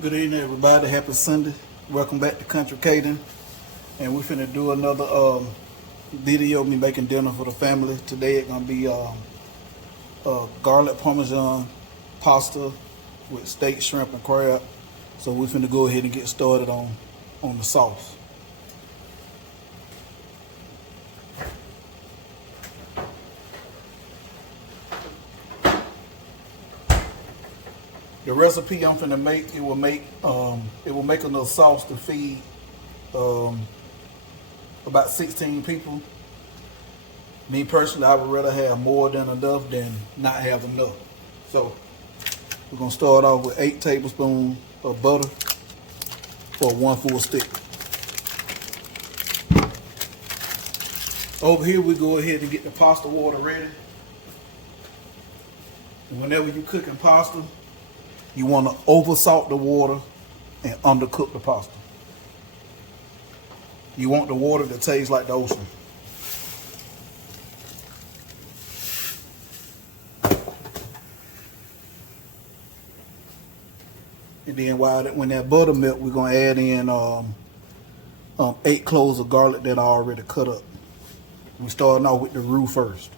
Good evening, everybody. Happy Sunday. Welcome back to Country Caden. And we're finna do another video of me making dinner for the family. Today it's gonna be garlic parmesan pasta with steak, shrimp, and crab. So we're finna go ahead and get started on the sauce. The recipe I'm finna make, it will make enough sauce to feed about 16 people. Me personally, I would rather have more than enough than not have enough. So we're gonna start off with 8 tablespoons of butter for 1 full stick. Over here, we go ahead and get the pasta water ready. And whenever you're cooking pasta, you want to over salt the water and undercook the pasta. You want the water to taste like the ocean. And then when that butter melts, we're going to add in 8 cloves of garlic that I already cut up. We're starting off with the roux first.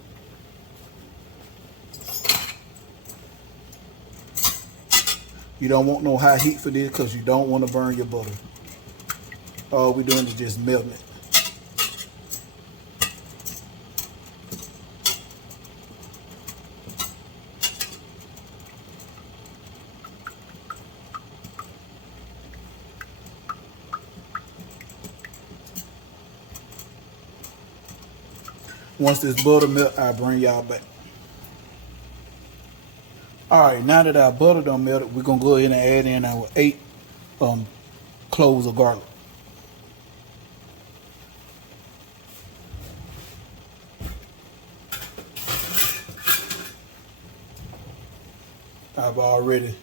You don't want no high heat for this because you don't want to burn your butter. All we're doing is just melting it. Once this butter melts, I'll bring y'all back. Alright, now that our butter done melted, we're going to go ahead and add in our 8 cloves of garlic. I've already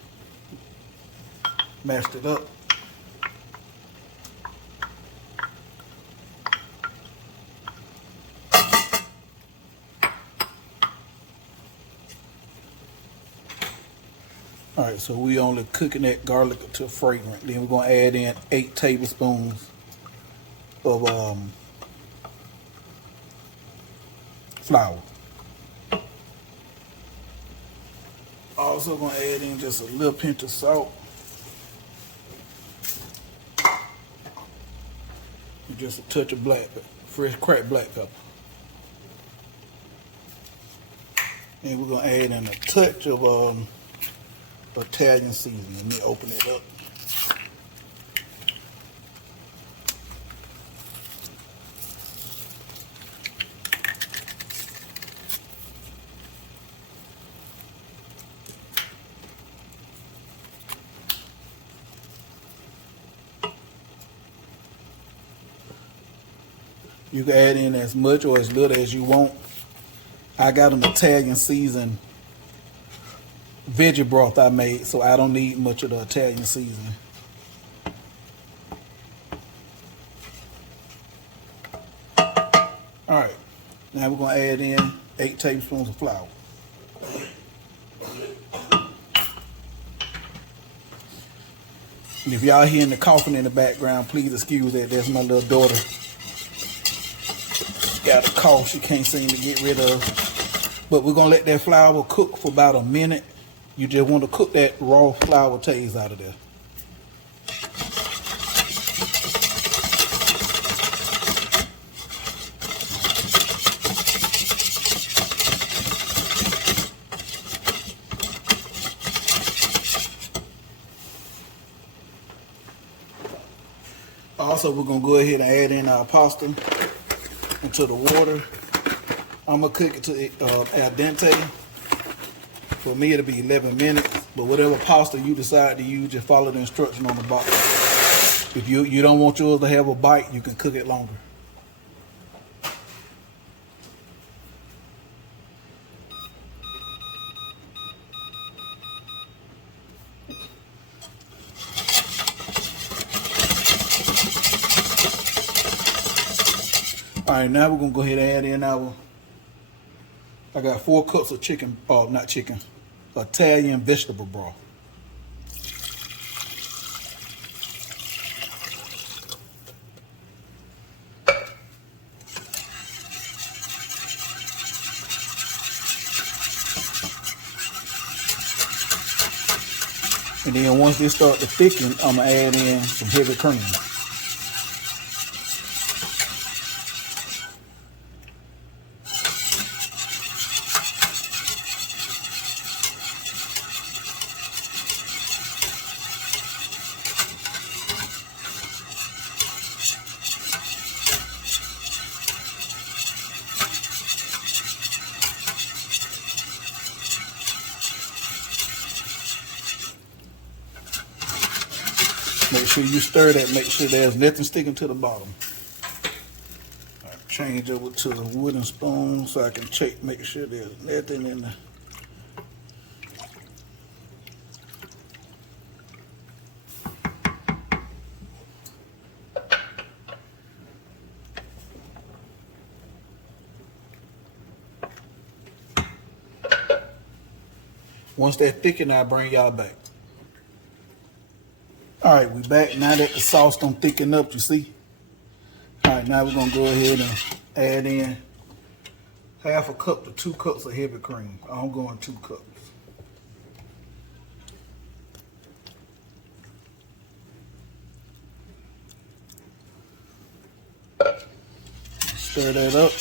mashed it up. Alright, so we only cooking that garlic to fragrant. Then we're going to add in 8 tablespoons of flour. Also going to add in just a little pinch of salt. And just a touch of fresh cracked black pepper. And we're going to add in a touch of Italian seasoning. Let me open it up. You can add in as much or as little as you want. I got an Italian seasoned veggie broth I made, so I don't need much of the Italian seasoning. Alright, now we're going to add in 8 tablespoons of flour. And if y'all hearing the coughing in the background, please excuse that. That's my little daughter. Got a cough she can't seem to get rid of. But we're going to let that flour cook for about a minute. You just want to cook that raw flour taste out of there. Also, we're going to go ahead and add in our pasta into the water. I'm going to cook it to al dente. For me, it'll be 11 minutes, but whatever pasta you decide to use, just follow the instruction on the box. If you don't want yours to have a bite, you can cook it longer. All right, now we're gonna go ahead and add in I got 4 cups of Italian vegetable broth. And then once this start to thicken, I'm gonna add in some heavy cream. Make sure you stir that, make sure there's nothing sticking to the bottom. Right, change over to a wooden spoon so I can check, make sure there's nothing in the. Once that thicken, I'll bring y'all back. All right, we back. Now that the sauce done thicken up, you see. All right, now we're gonna go ahead and add in half a cup to 2 cups of heavy cream. I'm going 2 cups. Stir that up.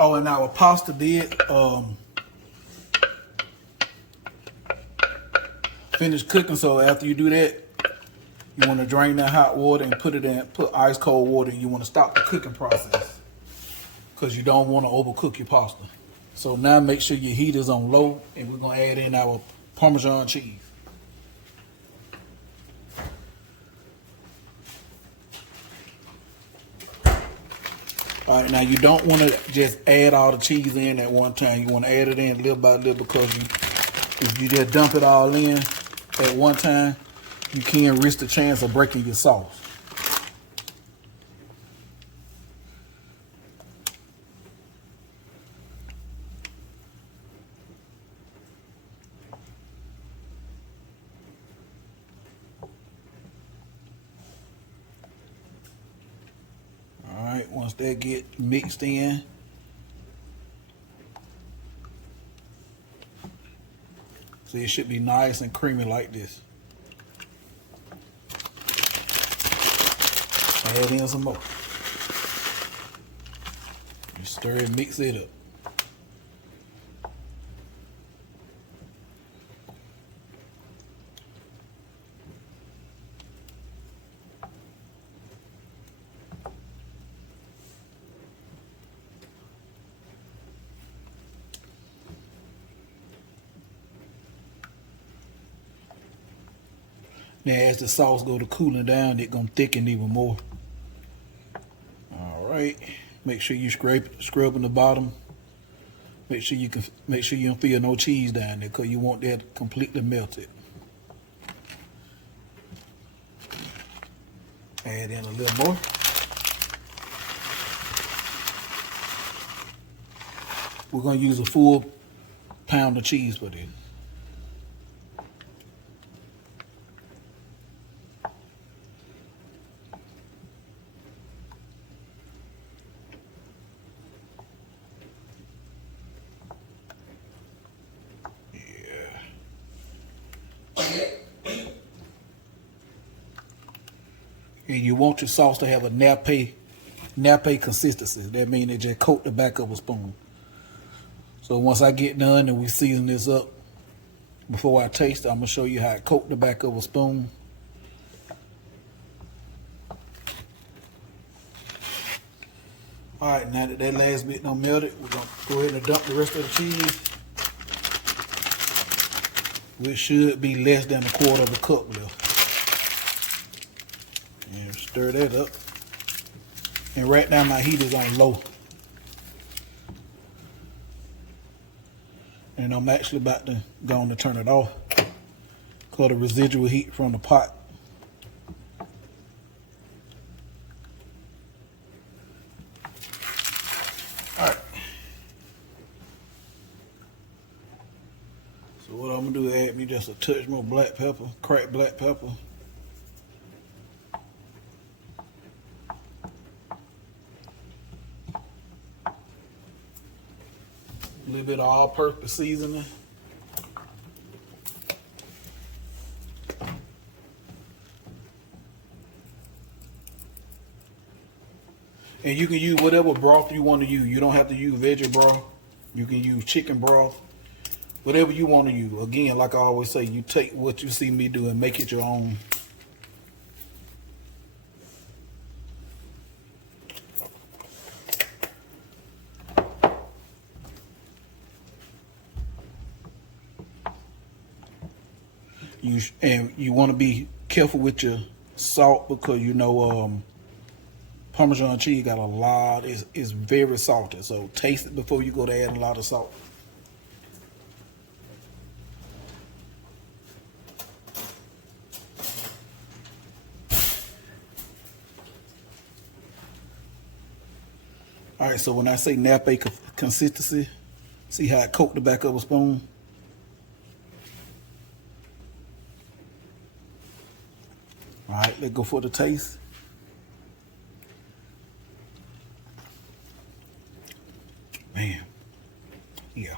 Oh, and our pasta did finish cooking. So after you do that, you want to drain that hot water and put ice cold water, and you want to stop the cooking process because you don't want to overcook your pasta. So now make sure your heat is on low, and we're gonna add in our Parmesan cheese. All right, now you don't want to just add all the cheese in at one time. You want to add it in little by little, because if you just dump it all in at one time, you can risk the chance of breaking your sauce. Once that get mixed in, see, it should be nice and creamy like this. Add in some more. You stir and mix it up. Now as the sauce go to cooling down, it's gonna thicken even more. All right, make sure you scrubbing the bottom. Make sure you don't feel no cheese down there, because you want that completely melted. Add in a little more. We're gonna use a full pound of cheese for this. And you want your sauce to have a nappe consistency. That means it just coat the back of a spoon. So once I get done and we season this up, before I taste it, I'm gonna show you how I coat the back of a spoon. All right, now that last bit done melted, we're gonna go ahead and dump the rest of the cheese, which should be less than a quarter of a cup left. And stir that up. And right now my heat is on low. And I'm actually about to go on to turn it off, because the residual heat from the pot. just a touch more black pepper, cracked black pepper. A little bit of all-purpose seasoning. And you can use whatever broth you want to use. You don't have to use veggie broth. You can use chicken broth. Whatever you want to use. Again, like I always say, you take what you see me do and make it your own. And you want to be careful with your salt because you know Parmesan cheese got a lot. It's very salty, so taste it before you go to add a lot of salt. All right, so when I say nappe consistency, see how I coat the back of a spoon? All right, let's go for the taste. Man, yeah.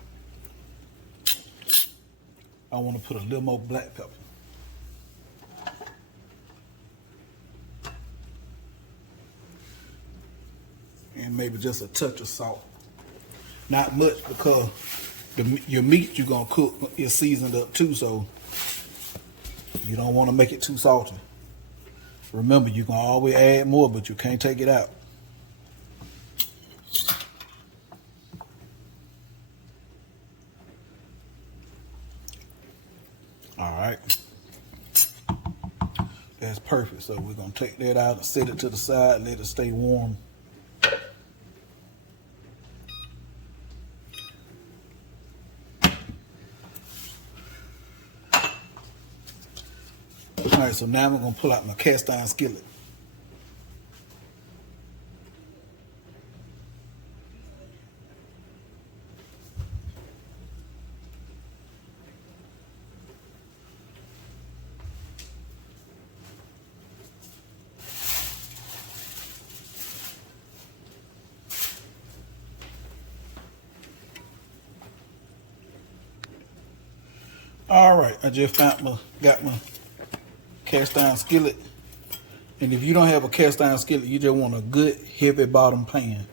I want to put a little more black pepper. And maybe just a touch of salt. Not much because your meat you're going to cook is seasoned up too, so you don't want to make it too salty. Remember, you can always add more, but you can't take it out. All right. That's perfect. So we're going to take that out and set it to the side, let it stay warm. All right, so now I'm going to pull out my cast iron skillet. All right, I just got my cast iron skillet. And if you don't have a cast iron skillet, you just want a good heavy bottom pan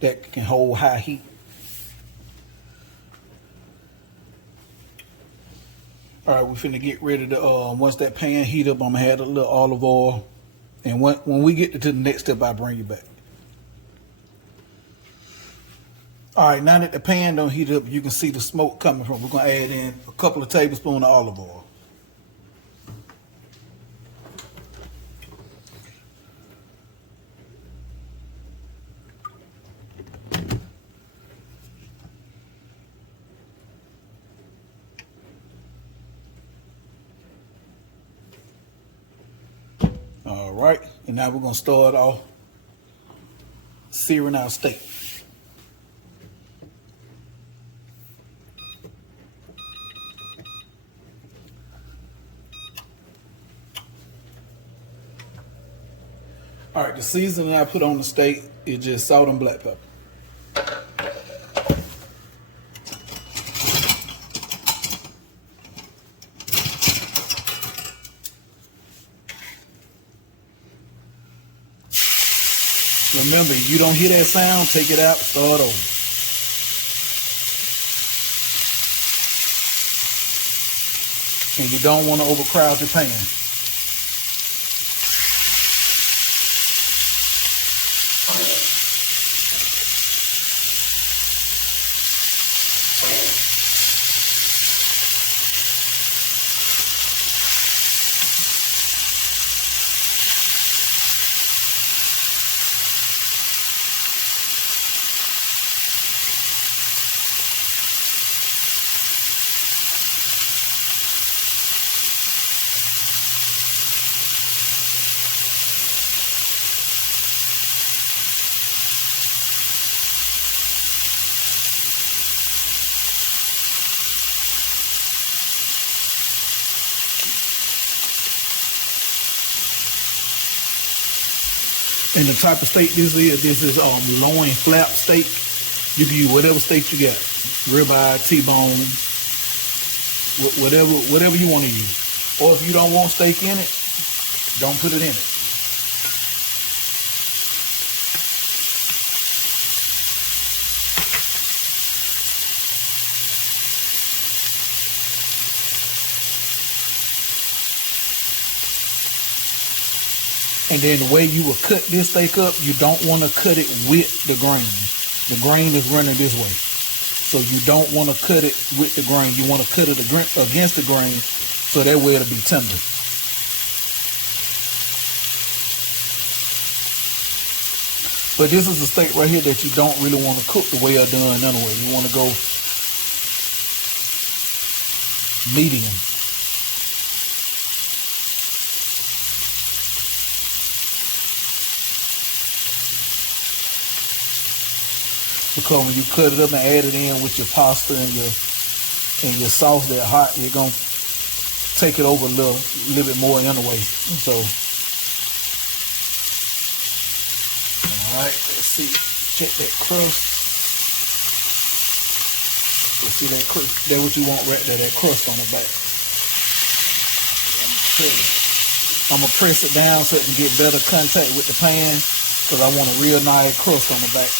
that can hold high heat. All right, we're finna get ready to, once that pan heat up, I'm gonna add a little olive oil. And when we get to the next step, I'll bring you back. All right, now that the pan don't heat up, you can see the smoke coming from. We're gonna add in a couple of tablespoons of olive oil. All right, and now we're gonna start off searing our steak. All right, the seasoning I put on the steak is just salt and black pepper. Remember, if you don't hear that sound, take it out, start over. And you don't want to overcrowd your pan. And the type of steak this is loin flap steak. You can use whatever steak you got, ribeye, T-bone, whatever you want to use. Or if you don't want steak in it, don't put it in it. And then the way you will cut this steak up, you don't want to cut it with the grain. The grain is running this way. So you don't want to cut it with the grain. You want to cut it against the grain so that way it'll be tender. But this is a steak right here that you don't really want to cook the way I done anyway. You want to go medium. Because when you cut it up and add it in with your pasta and your sauce that hot, you're gonna take it over a little bit more anyway. So, all right, let's see. Check that crust. Let's see that crust. That's what you want right there. That crust on the back. I'm gonna press it down so it can get better contact with the pan because I want a real nice crust on the back.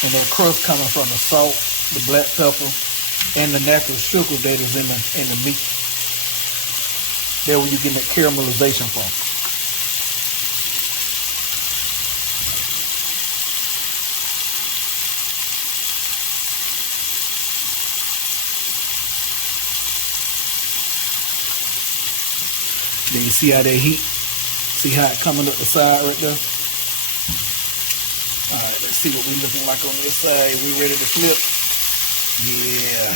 And that crust coming from the salt, the black pepper, and the natural sugar that is in the meat. That's where you get that caramelization from. Then you see how that heat? See how it coming up the side right there? All right, let's see what we're looking like on this side. We ready to flip? Yeah.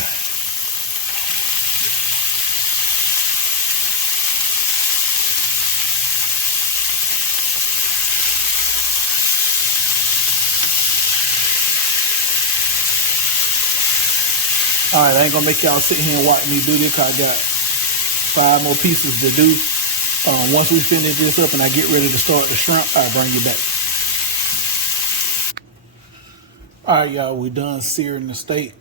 All right, I ain't gonna make y'all sit here and watch me do this because I got 5 more pieces to do. Once we finish this up and I get ready to start the shrimp, I'll bring you back. All right, y'all, we done searing the steak.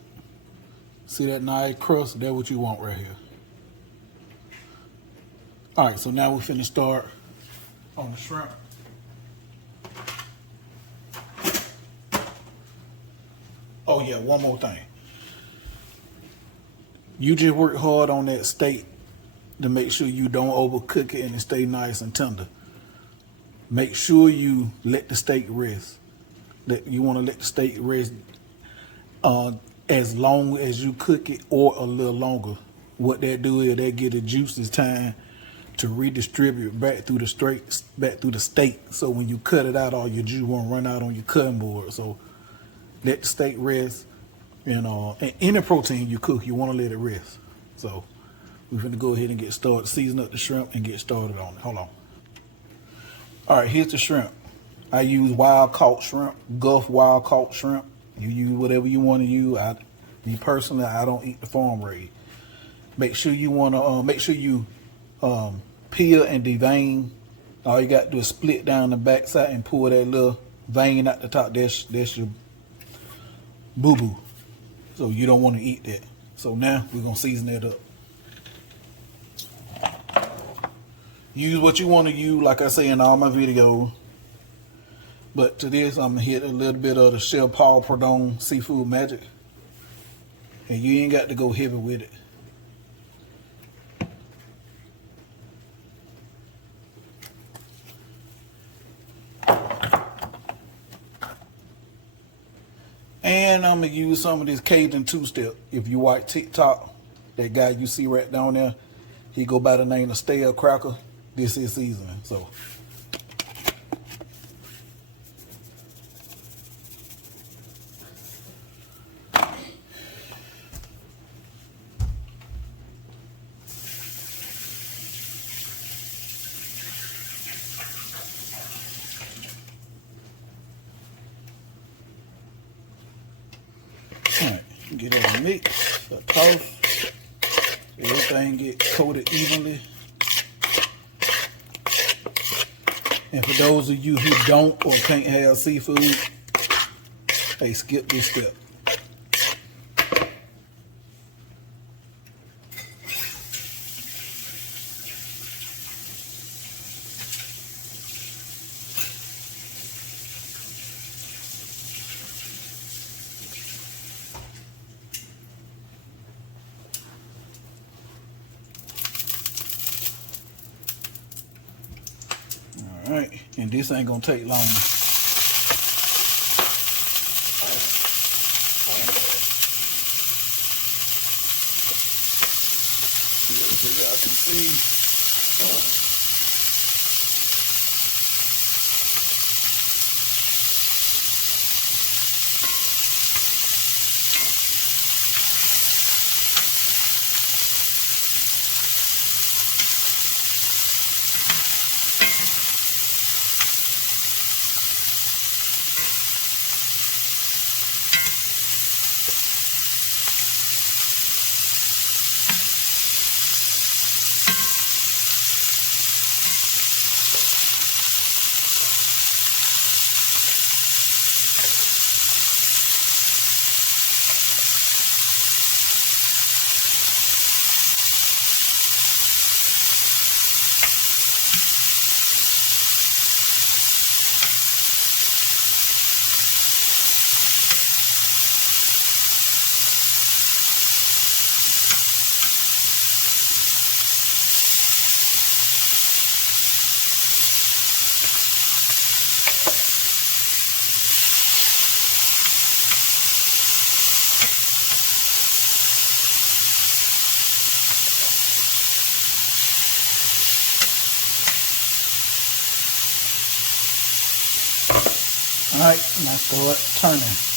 See that nice crust? That's what you want right here. All right, so now we finna start on the shrimp. Oh yeah, one more thing. You just work hard on that steak to make sure you don't overcook it and it stay nice and tender. Make sure you let the steak rest. You want to let the steak rest as long as you cook it or a little longer. What that do is that get the juices time to redistribute back through the steak. So when you cut it out, all your juice won't run out on your cutting board. So let the steak rest. And any protein you cook, you want to let it rest. So we're going to go ahead and get started. Season up the shrimp and get started on it. Hold on. All right, here's the shrimp. I use wild caught shrimp, Gulf wild caught shrimp. You use whatever you want to use. Me personally, I don't eat the farm raised. Make sure you peel and devein. All you got to do is split down the backside and pull that little vein out the top. That's your boo-boo. So you don't want to eat that. So now we're gonna season that up. Use what you want to use, like I say in all my videos. But to this, I'm gonna hit a little bit of the Chef Paul Prudhomme Seafood Magic. And you ain't got to go heavy with it. And I'm gonna use some of this Cajun two-step. If you watch TikTok, that guy you see right down there, he go by the name of Stale Cracker. This is seasoning. So get it mixed, toss, everything get coated evenly. And for those of you who don't or can't have seafood, hey, skip this step. All right, and this ain't gonna take long. Y'all can see. All right, now start turning.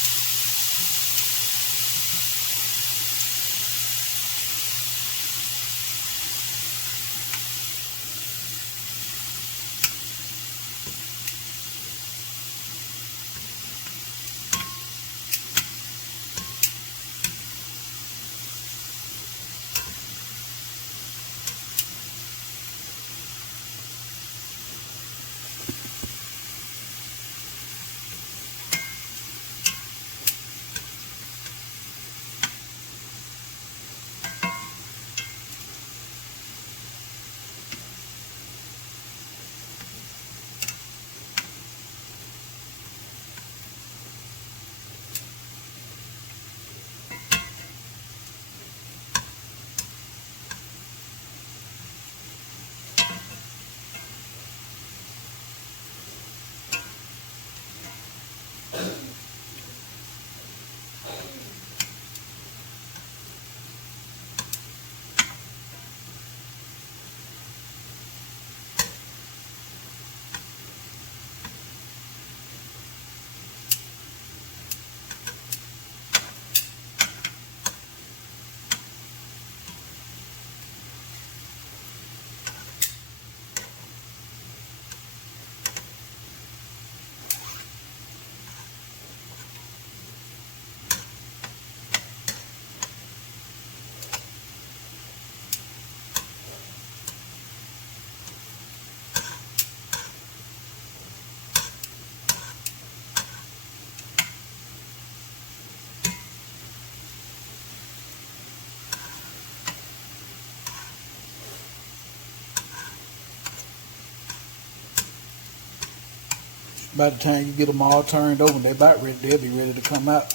By the time you get them all turned over, they'll be ready to come out.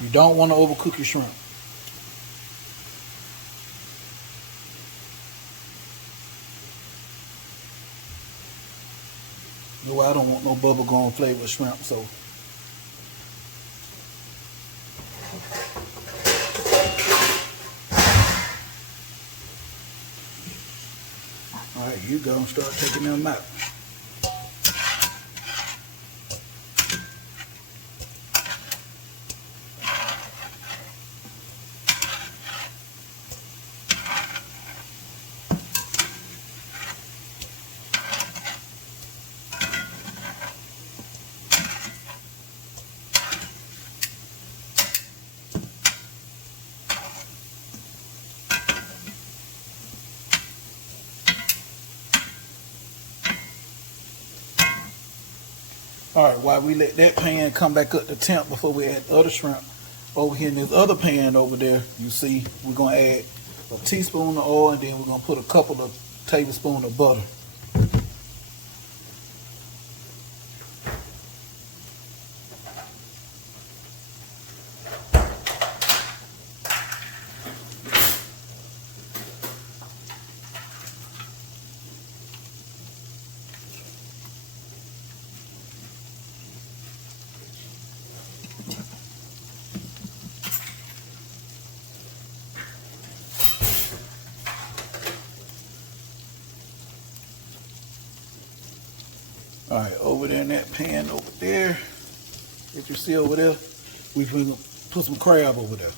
You don't want to overcook your shrimp. No, I don't want no bubble gum flavored shrimp, so. All right, you go and start taking them out. All right, while we let that pan come back up to temp before we add the other shrimp, over here in this other pan over there, you see, we're gonna add a teaspoon of oil, and then we're gonna put a couple of tablespoons of butter. All right, over there in that pan over there, that you see over there, we can put some crab over there.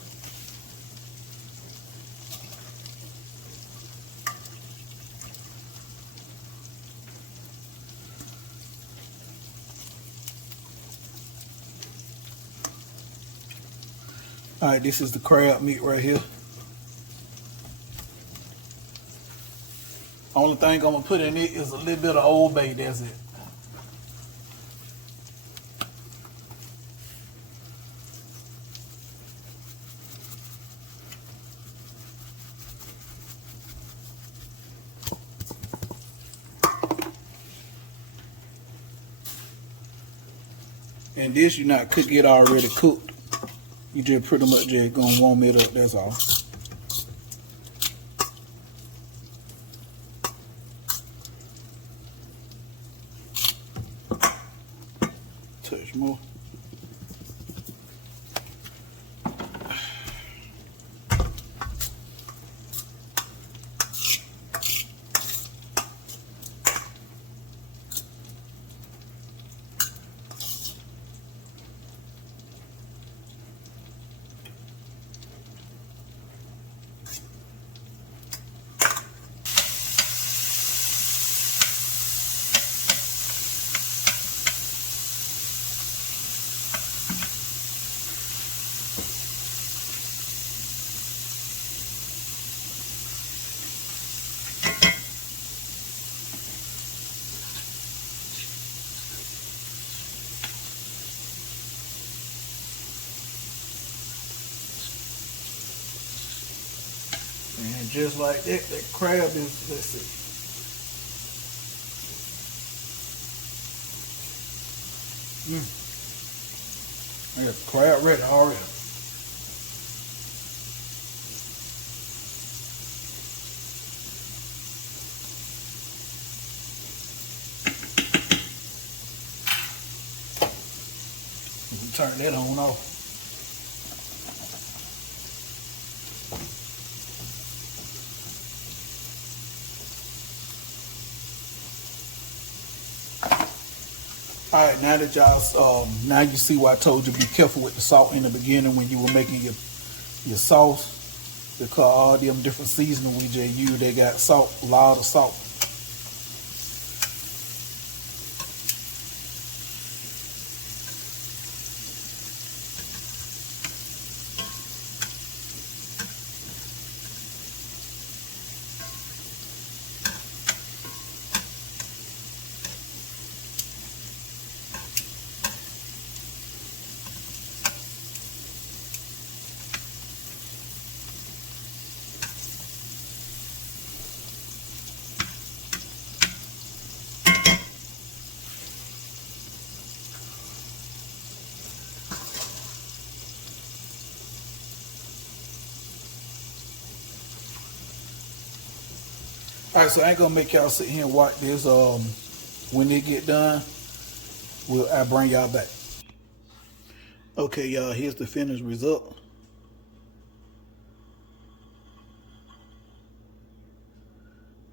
All right, this is the crab meat right here. Only thing I'm gonna put in it is a little bit of Old Bay, that's it. And this, you're not cooking it already cooked. You just pretty much just gonna warm it up, that's all. Touch more. And just like that, that crab is, let's see. I got the crab ready already. We turn that on off. All right, now that y'all, now you see why I told you be careful with the salt in the beginning when you were making your sauce, because all them different seasoning we just use, they got salt, a lot of salt. All right, so I ain't gonna make y'all sit here and watch this. When they get done, I'll bring y'all back. Okay, y'all, here's the finished result.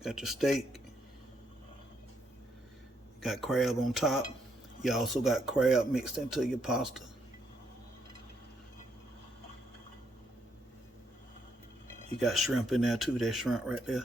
Got your steak. Got crab on top. You also got crab mixed into your pasta. You got shrimp in there too, that shrimp right there.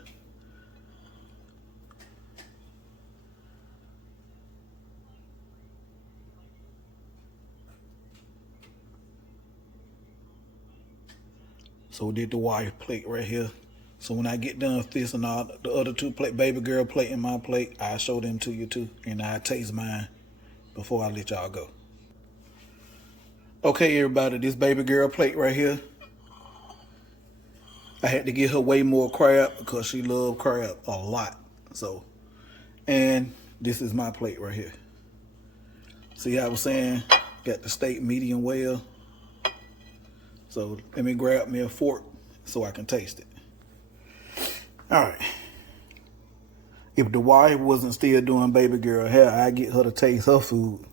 So we did the wire plate right here. So when I get done fixing all the other two plate, baby girl plate and my plate, I show them to you too, and I taste mine. before I let y'all go. Okay, everybody, this baby girl plate right here, I had to get her way more crab because she loved crab a lot. So, and this is my plate right here. See how I was saying, got the steak medium well. So let me grab me a fork so I can taste it. All right. If the wife wasn't still doing baby girl hair, I'd get her to taste her food.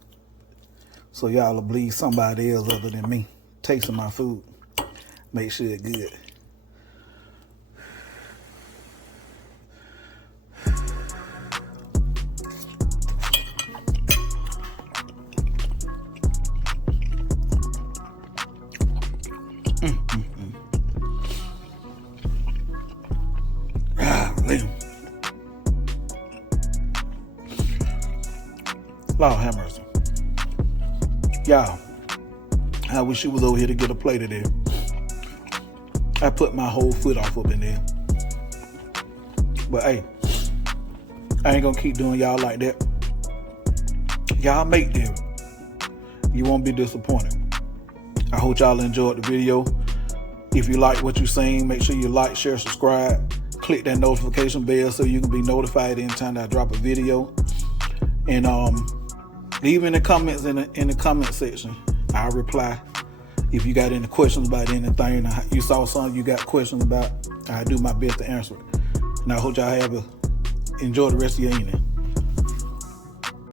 So y'all will believe somebody else other than me tasting my food. Make sure it's good. Lord have mercy. Y'all, I wish you was over here to get a plate of there. I put my whole foot off up in there. But hey, I ain't gonna keep doing y'all like that. Y'all make them. You won't be disappointed. I hope y'all enjoyed the video. If you like what you're seeing, make sure you like, share, subscribe. Click that notification bell so you can be notified anytime I drop a video. And leave in the comments in the comment section. I'll reply. If you got any questions about anything, you saw something you got questions about, I do my best to answer it. And I hope y'all enjoy the rest of your evening.